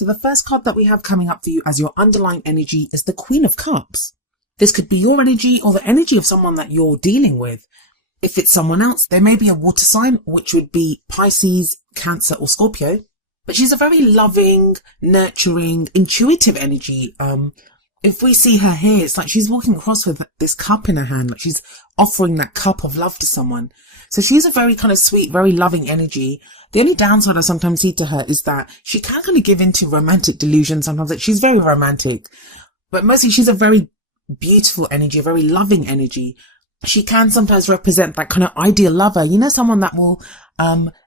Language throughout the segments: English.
So the first card that we have coming up for you as your underlying energy is the Queen of Cups. This could be your energy or the energy of someone that you're dealing with. If it's someone else, there may be a water sign, which would be Pisces, Cancer or Scorpio. But she's a very loving, nurturing, intuitive energy. If we see her here, it's like she's walking across with this cup in her hand, like she's offering that cup of love to someone. So she's a very kind of sweet, very loving energy. The only downside I sometimes see to her is that she can kind of give into romantic delusion sometimes, that she's very romantic. But mostly she's a very beautiful energy, a very loving energy. She can sometimes represent that kind of ideal lover, you know, someone that will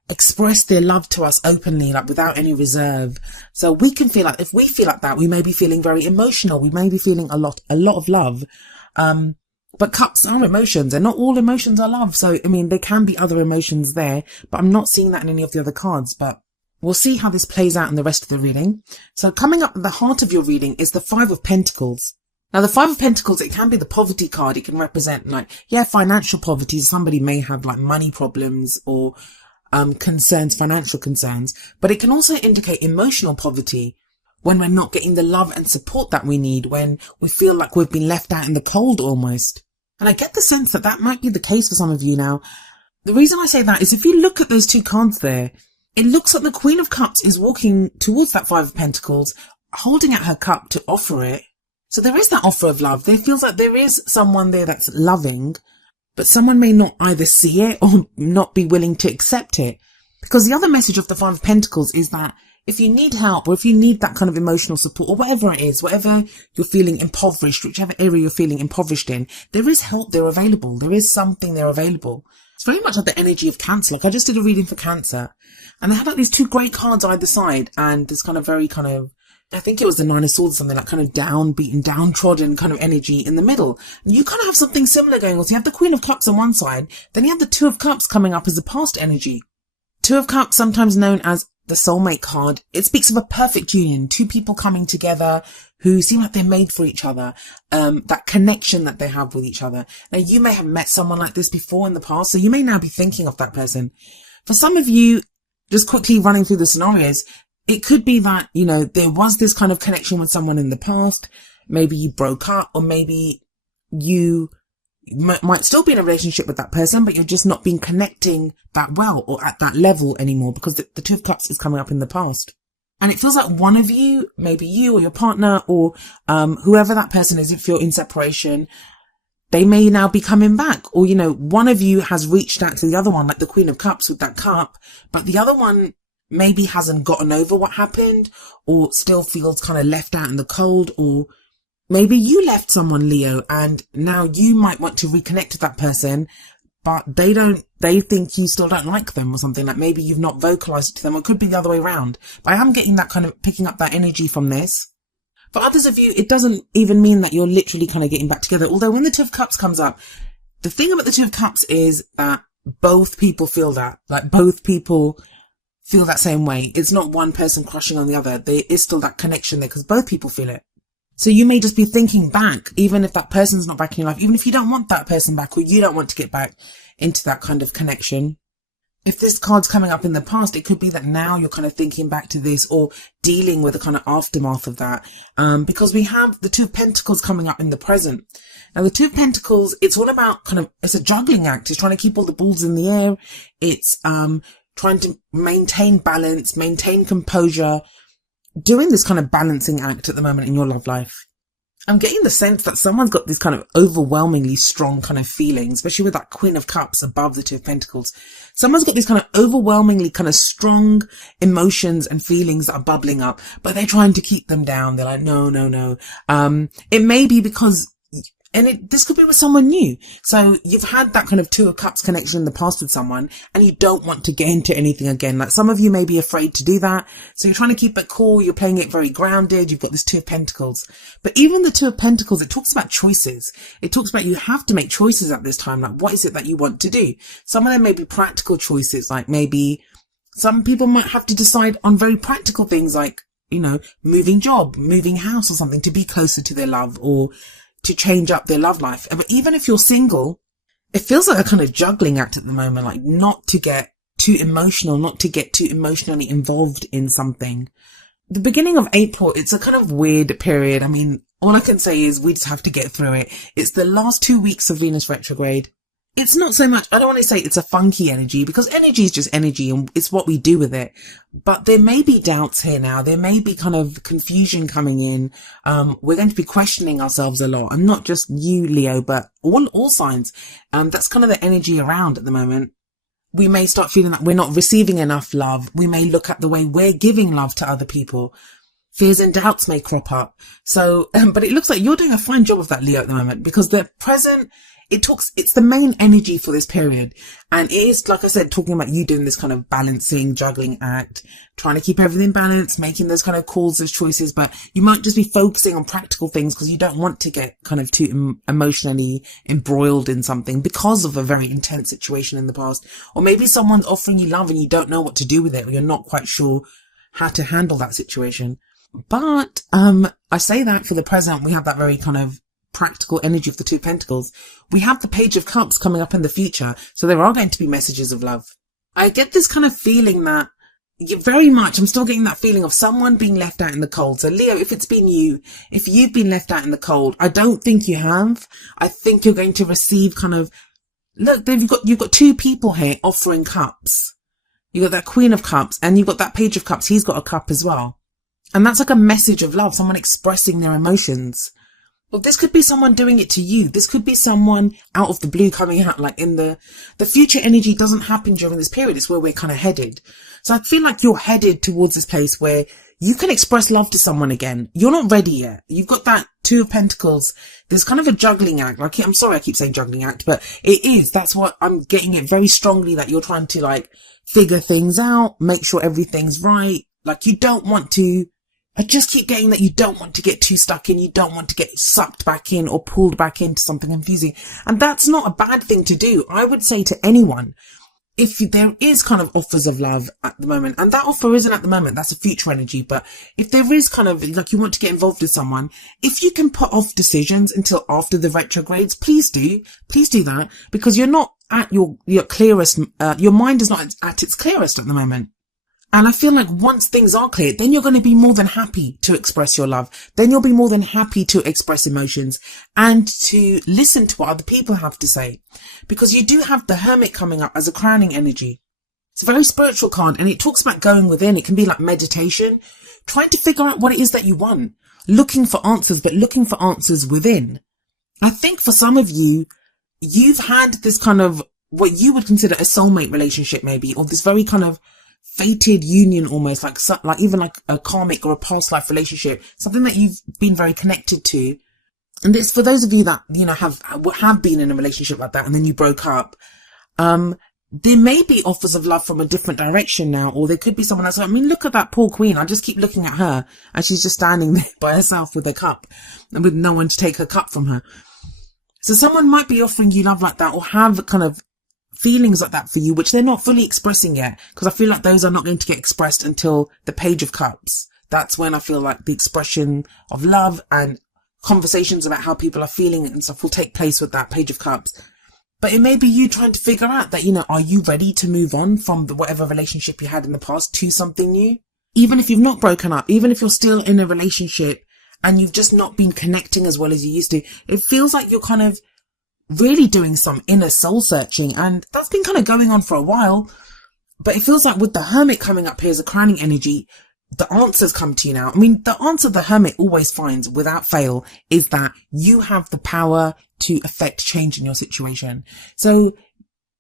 express their love to us openly, like without any reserve. So we can feel like, if we feel like that, we may be feeling very emotional. We may be feeling a lot of love. But cups are emotions, and not all emotions are love. So, I mean, there can be other emotions there, but I'm not seeing that in any of the other cards. But we'll see how this plays out in the rest of the reading. So coming up at the heart of your reading is the Five of Pentacles. Now, the Five of Pentacles, it can be the poverty card. It can represent like, financial poverty. Somebody may have like money problems or concerns, financial concerns, but it can also indicate emotional poverty when we're not getting the love and support that we need, when we feel like we've been left out in the cold almost. And I get the sense that that might be the case for some of you now. The reason I say that is if you look at those two cards there, it looks like the Queen of Cups is walking towards that Five of Pentacles, holding out her cup to offer it. So there is that offer of love. There feels like there is someone there that's loving, but someone may not either see it or not be willing to accept it. Because the other message of the Five of Pentacles is that if you need help, or if you need that kind of emotional support, or whatever it is, whatever you're feeling impoverished, whichever area you're feeling impoverished in, there is help there available. There is something there available. It's very much like the energy of Cancer. Like I just did a reading for Cancer, and they had like these two great cards either side, and this kind of very kind of, I think it was the Nine of Swords, something like kind of downbeaten, downtrodden kind of energy in the middle. And you kind of have something similar going on. So you have the Queen of Cups on one side, then you have the Two of Cups coming up as the past energy. Two of Cups, sometimes known as the soulmate card. It speaks of a perfect union, two people coming together who seem like they're made for each other, that connection that they have with each other. Now, you may have met someone like this before in the past, so you may now be thinking of that person. For some of you, just quickly running through the scenarios, it could be that, you know, there was this kind of connection with someone in the past. Maybe you broke up, or maybe you might still be in a relationship with that person, but you're just not been connecting that well or at that level anymore, because the Two of Cups is coming up in the past. And it feels like one of you, maybe you or your partner or whoever that person is, if you're in separation, they may now be coming back. Or, you know, one of you has reached out to the other one, like the Queen of Cups with that cup, but the other one maybe hasn't gotten over what happened, or still feels kind of left out in the cold. Or maybe you left someone, Leo, and now you might want to reconnect with that person, but they think you still don't like them or something. Like maybe you've not vocalized it to them, or it could be the other way around. But I am getting that kind of, picking up that energy from this. For others of you, it doesn't even mean that you're literally kind of getting back together. Although when the Two of Cups comes up, the thing about the Two of Cups is that both people feel that. Like both people feel that same way. It's not one person crushing on the other. There is still that connection there because both people feel it. So you may just be thinking back, even if that person's not back in your life, even if you don't want that person back, or you don't want to get back into that kind of connection. If this card's coming up in the past, it could be that now you're kind of thinking back to this or dealing with the kind of aftermath of that. Because we have the Two of Pentacles coming up in the present. Now, the Two of Pentacles, it's all about kind of, it's a juggling act. It's trying to keep all the balls in the air. It's trying to maintain balance, maintain composure, doing this kind of balancing act at the moment in your love life. I'm getting the sense that someone's got this kind of overwhelmingly strong kind of feelings, especially with that Queen of Cups above the Two of Pentacles. Someone's got these kind of overwhelmingly kind of strong emotions and feelings that are bubbling up, but they're trying to keep them down. They're like, no. It may be because, and this could be with someone new. So you've had that kind of Two of Cups connection in the past with someone, and you don't want to get into anything again. Like some of you may be afraid to do that. So you're trying to keep it cool. You're playing it very grounded. You've got this Two of Pentacles. But even the Two of Pentacles, it talks about choices. It talks about you have to make choices at this time. Like what is it that you want to do? Some of them may be practical choices. Like maybe some people might have to decide on very practical things like, you know, moving job, moving house or something to be closer to their love, or to change up their love life. But even if you're single, it feels like a kind of juggling act at the moment, like not to get too emotional, not to get too emotionally involved in something. the beginning of April, it's a kind of weird period. I mean, all I can say is we just have to get through it. It's the last 2 weeks of Venus retrograde. It's not so much, I don't want to say it's a funky energy, because energy is just energy and it's what we do with it. But there may be doubts here now. There may be kind of confusion coming in. We're going to be questioning ourselves a lot. And not just you, Leo, but all signs. That's kind of the energy around at the moment. We may start feeling like we're not receiving enough love. We may look at the way we're giving love to other people. Fears and doubts may crop up. So, but it looks like you're doing a fine job of that, Leo, at the moment, because the present, it's the main energy for this period. And it is, like I said, talking about you doing this kind of balancing, juggling act, trying to keep everything balanced, making those kind of calls, those choices, but you might just be focusing on practical things because you don't want to get kind of too emotionally embroiled in something because of a very intense situation in the past. Or maybe someone's offering you love and you don't know what to do with it, or you're not quite sure how to handle that situation. But, I say that for the present, we have that very kind of practical energy of the Two of Pentacles. We have the Page of Cups coming up in the future, so there are going to be messages of love. I get this kind of feeling that I'm still getting that feeling of someone being left out in the cold. So Leo, if it's been you, if you've been left out in the cold, I don't think you have. I think you're going to receive kind of, look, you've got two people here offering cups. You've got that Queen of Cups and you've got that Page of Cups. He's got a cup as well. And that's like a message of love, someone expressing their emotions. Well, this could be someone doing it to you. This could be someone out of the blue coming out, like in the future energy doesn't happen during this period. It's where we're kind of headed. So I feel like you're headed towards this place where you can express love to someone again. You're not ready yet. You've got that Two of Pentacles. There's kind of a juggling act. Like, I'm sorry I keep saying juggling act, but it is. That's what I'm getting it very strongly, that you're trying to like figure things out, make sure everything's right. Like you don't want to, I just keep getting that you don't want to get too stuck in. You don't want to get sucked back in or pulled back into something confusing. And that's not a bad thing to do. I would say to anyone, if there is kind of offers of love at the moment, and that offer isn't at the moment, that's a future energy. But if there is kind of like you want to get involved with someone, if you can put off decisions until after the retrogrades, please do that, because you're not at your clearest, your mind is not at its clearest at the moment. And I feel like once things are clear, then you're going to be more than happy to express your love. Then you'll be more than happy to express emotions and to listen to what other people have to say. Because you do have the Hermit coming up as a crowning energy. It's a very spiritual card and it talks about going within. It can be like meditation, trying to figure out what it is that you want, looking for answers, but looking for answers within. I think for some of you, you've had this kind of what you would consider a soulmate relationship maybe, or this very kind of fated union almost, like even like a karmic or a past life relationship, something that you've been very connected to. And this, for those of you that, you know, have been in a relationship like that and then you broke up, there may be offers of love from a different direction now, or there could be someone else. I mean, look at that poor queen. I just keep looking at her and she's just standing there by herself with a cup and with no one to take her cup from her. So someone might be offering you love like that, or have kind of feelings like that for you, which they're not fully expressing yet, because I feel like those are not going to get expressed until the Page of Cups. That's when I feel like the expression of love and conversations about how people are feeling and stuff will take place with that Page of Cups. But it may be you trying to figure out that, you know, are you ready to move on from whatever relationship you had in the past to something new? Even if you've not broken up, even if you're still in a relationship and you've just not been connecting as well as you used to, it feels like you're kind of really doing some inner soul searching, and that's been kind of going on for a while. But it feels like with the Hermit coming up here as a crowning energy, the answers come to you now. I mean, the answer the Hermit always finds without fail is that you have the power to affect change in your situation. So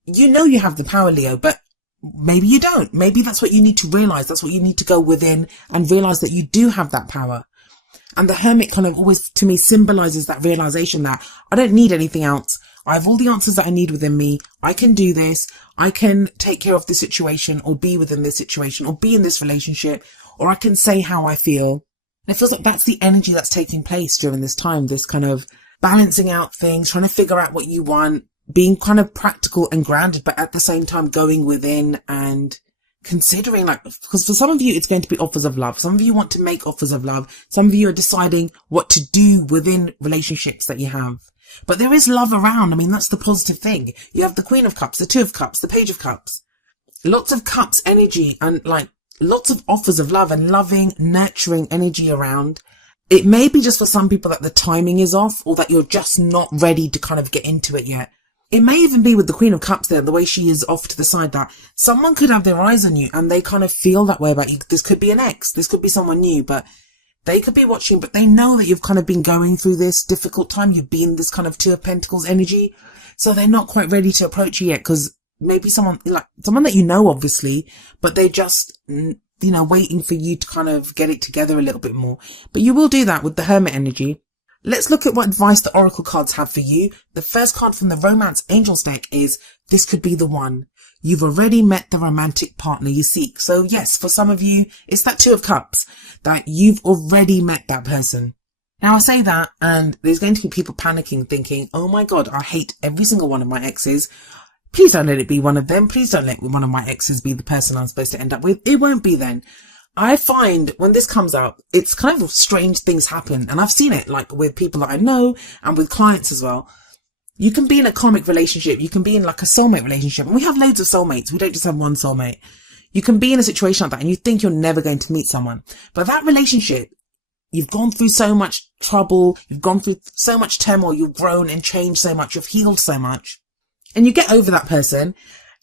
you know you have the power, Leo, but maybe you don't. Maybe that's what you need to realize. That's what you need to go within and realize, that you do have that power. And the Hermit kind of always, to me, symbolizes that realization that I don't need anything else. I have all the answers that I need within me. I can do this. I can take care of this situation, or be within this situation, or be in this relationship, or I can say how I feel. And it feels like that's the energy that's taking place during this time, this kind of balancing out things, trying to figure out what you want, being kind of practical and grounded, but at the same time going within and considering, like, because for some of you, it's going to be offers of love. Some of you want to make offers of love. Some of you are deciding what to do within relationships that you have. But there is love around. I mean, that's the positive thing. You have the Queen of Cups, the Two of Cups, the Page of Cups. Lots of cups energy and like lots of offers of love and loving, nurturing energy around. It may be just for some people that the timing is off, or that you're just not ready to kind of get into it yet. It may even be with the Queen of Cups there, the way she is off to the side, that someone could have their eyes on you and they kind of feel that way about you. This could be an ex, this could be someone new, but they could be watching, but they know that you've kind of been going through this difficult time. You've been this kind of Two of Pentacles energy. So they're not quite ready to approach you yet, because maybe someone that you know, obviously, but they're just, waiting for you to kind of get it together a little bit more. But you will do that with the Hermit energy. Let's look at what advice the Oracle cards have for you. The first card from the Romance Angels deck is, this could be the one. You've already met the romantic partner you seek. So yes, for some of you, it's that Two of Cups, that you've already met that person. Now I say that, and there's going to be people panicking, thinking, oh my God, I hate every single one of my exes. Please don't let it be one of them. Please don't let one of my exes be the person I'm supposed to end up with. It won't be then. I find when this comes up, it's kind of strange things happen. And I've seen it like with people that I know and with clients as well. You can be in a karmic relationship. You can be in like a soulmate relationship. And we have loads of soulmates. We don't just have one soulmate. You can be in a situation like that and you think you're never going to meet someone. But that relationship, you've gone through so much trouble. You've gone through so much turmoil. You've grown and changed so much. You've healed so much. And you get over that person.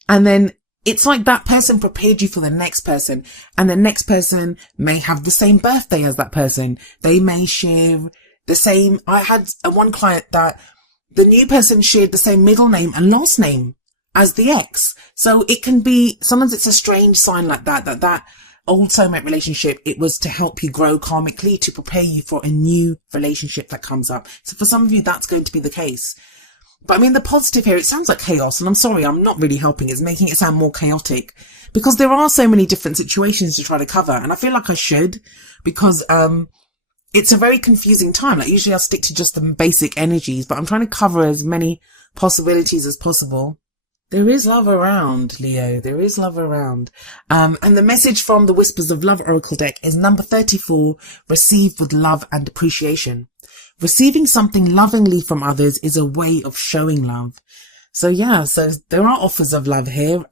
And then it's like that person prepared you for the next person, and the next person may have the same birthday as that person. They may share the same. I had one client that the new person shared the same middle name and last name as the ex. So it can be, sometimes it's a strange sign like that old soulmate relationship, it was to help you grow karmically, to prepare you for a new relationship that comes up. So for some of you, that's going to be the case. But I mean, the positive here, it sounds like chaos, and I'm sorry, I'm not really helping. It's making it sound more chaotic, because there are so many different situations to try to cover, and I feel like I should, because it's a very confusing time. Like, usually I'll stick to just the basic energies, but I'm trying to cover as many possibilities as possible. There is love around, Leo. There is love around. And the message from the Whispers of Love Oracle deck is number 34, receive with love and appreciation. Receiving something lovingly from others is a way of showing love. So yeah, so there are offers of love here.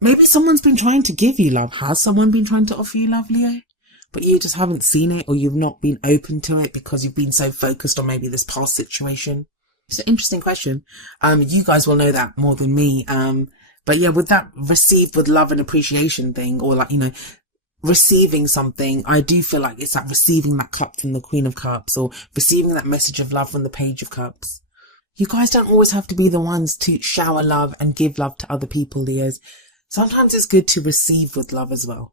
Maybe someone's been trying to give you love. Has someone been trying to offer you love, Leo? But you just haven't seen it, or you've not been open to it because you've been so focused on maybe this past situation. It's an interesting question. You guys will know that more than me. But yeah, with that received with love and appreciation thing, or like, receiving something, I do feel like it's like receiving that cup from the Queen of Cups, or receiving that message of love from the Page of Cups. You guys don't always have to be the ones to shower love and give love to other people, Leos. Sometimes it's good to receive with love as well.